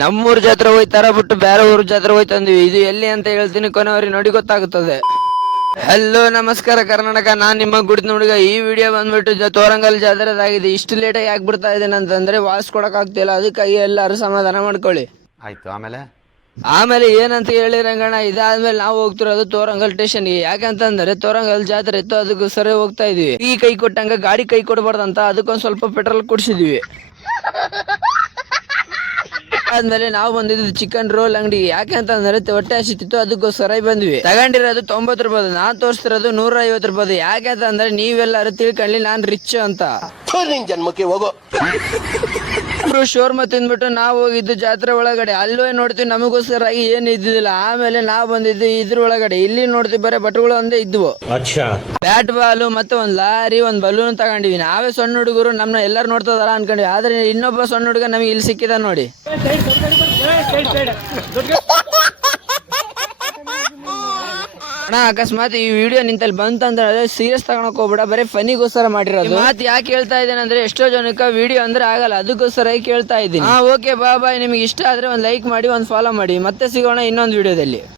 ನಮ್ಮೂರ್ ಜಾತ್ರೆ ಹೋಯ್ತಾರ ಬಿಟ್ಟು ಬೇರೆ ಊರ್ ಜಾತ್ರೆ ಹೋಯ್ತಂದ್ವಿ. ಇದು ಎಲ್ಲಿ ಅಂತ ಹೇಳ್ತೀನಿ, ಕೊನೆವರಿ ನೋಡಿ ಗೊತ್ತಾಗುತ್ತದೆ. ಹಲೋ ನಮಸ್ಕಾರ ಕರ್ನಾಟಕ, ನಾನ್ ನಿಮ್ಮ ಗುಡಿನ ಹುಡುಗ. ಈ ವಿಡಿಯೋ ಬಂದ್ಬಿಟ್ಟು ತೋರಂಗಲ್ ಜಾತ್ರೆದಾಗಿದೆ. ಇಷ್ಟು ಲೇಟಾಗಿ ಆಗ್ಬಿಡ್ತಾ ಇದ್ದೇನೆ ಅಂತಂದ್ರೆ ವಾಯ್ಸ್ ಕೊಡಕ್ ಆಗ್ತಿಲ್ಲ, ಅದಕ್ಕಾಗಿ ಎಲ್ಲರೂ ಸಮಾಧಾನ ಮಾಡ್ಕೊಳ್ಳಿ. ಆಯ್ತು. ಆಮೇಲೆ ಏನಂತ ಹೇಳಿ ರಂಗಣ್ಣ, ಇದಾದ್ಮೇಲೆ ನಾವು ಹೋಗ್ತಿರೋದು ತೋರಂಗಲ್ ಸ್ಟೇಷನ್ಗೆ. ಯಾಕಂತಂದ್ರೆ ತೋರಂಗಲ್ ಜಾತ್ರೆ ಇತ್ತು, ಅದಕ್ಕೆ ಸರಿ ಹೋಗ್ತಾ ಇದೀವಿ. ಈ ಕೈ ಕೊಟ್ಟಂಗ ಗಾಡಿ ಕೈ ಕೊಡಬಾರ್ದಂತ ಅದಕ್ಕೊಂದ್ ಸ್ವಲ್ಪ ಪೆಟ್ರೋಲ್ ಕುಡಿಸಿದ್ವಿ. ಆದ್ಮೇಲೆ ನಾವು ಬಂದಿದ್ದು ಚಿಕನ್ ರೋಲ್ ಅಂಗಡಿಗೆ. ಯಾಕಂತಂದ್ರೆ ಹೊಟ್ಟೆ ಹಸಿತಿತ್ತು, ಅದಕ್ಕೋಸ್ಕರ ಬಂದ್ವಿ. ತಗೊಂಡಿರೋದು 90 ರೂಪಾಯಿ, ನಾನ್ ತೋರಿಸ್ತಿರೋದು 150 ರೂಪಾಯಿ. ಯಾಕಂತಂದ್ರೆ ನೀವೆಲ್ಲರೂ ತಿಳ್ಕೊಳ್ಳಿ ನಾನ್ ರಿಚ್ ಅಂತ. ಜನ್ಮಕ್ಕೆ ಹೋಗೋ ಶೋರ್ಮ ತಿಂದ್ಬಿಟ್ಟು ನಾವು ಹೋಗಿದ್ದು ಜಾತ್ರೆ ಒಳಗಡೆ. ಅಲ್ಲೇ ನೋಡ್ತೀವಿ ನಮಗೋಸ್ಕರ ಏನು ಇದ್ದಿದ್ದಿಲ್ಲ. ಆಮೇಲೆ ನಾವು ಬಂದಿದ್ದು ಇದ್ರ ಒಳಗಡೆ. ಇಲ್ಲಿ ನೋಡ್ತೀವಿ ಬರೀ ಬಟ್ಟೆಗಳು ಒಂದೇ ಇದ್ವು. ಬ್ಯಾಟ್ ಬಾಲ್ ಮತ್ತೆ ಒಂದ್ ಲಾರಿ, ಒಂದ್ ಬಲೂನ್ ತಗೊಂಡಿವಿ. ನಾವೇ ಸಣ್ಣ ಹುಡುಗರು, ನಮ್ನ ಎಲ್ಲಾರು ನೋಡ್ತದಾರ ಅನ್ಕೊಂಡ್ವಿ. ಆದ್ರೆ ಇನ್ನೊಬ್ಬ ಸಣ್ಣ ಹುಡುಗ ನಮಗೆ ಇಲ್ಲಿ ಸಿಕ್ಕಿದ ನೋಡಿ. ಅಣ್ಣ, ಅಕಸ್ಮಾತ್ ಈ ವಿಡಿಯೋ ನಿಂತಲ್ಲಿ ಬಂತಂದ್ರೆ ಸೀರಿಯಸ್ ತಗೊಳಕ್ ಹೋಗ್ಬೇಡ, ಬರೀ ಫನಿಗೋಸ್ಕರ ಮಾಡಿರೋದು. ಮಾತು ಯಾಕೆ ಹೇಳ್ತಾ ಇದ್ದೇನೆ ಅಂದ್ರೆ, ಎಷ್ಟೋ ಜನಕ್ಕೆ ವಿಡಿಯೋ ಅಂದ್ರೆ ಆಗಲ್ಲ, ಅದಕ್ಕೋಸ್ಕರ ಕೇಳ್ತಾ ಇದ್ದೀನಿ. Okay bye. ನಿಮ್ಗೆ ಇಷ್ಟ ಆದ್ರೆ ಒಂದ್ ಲೈಕ್ ಮಾಡಿ, ಒಂದ್ ಫಾಲೋ ಮಾಡಿ. ಮತ್ತೆ ಸಿಗೋಣ ಇನ್ನೊಂದು ವಿಡಿಯೋದಲ್ಲಿ.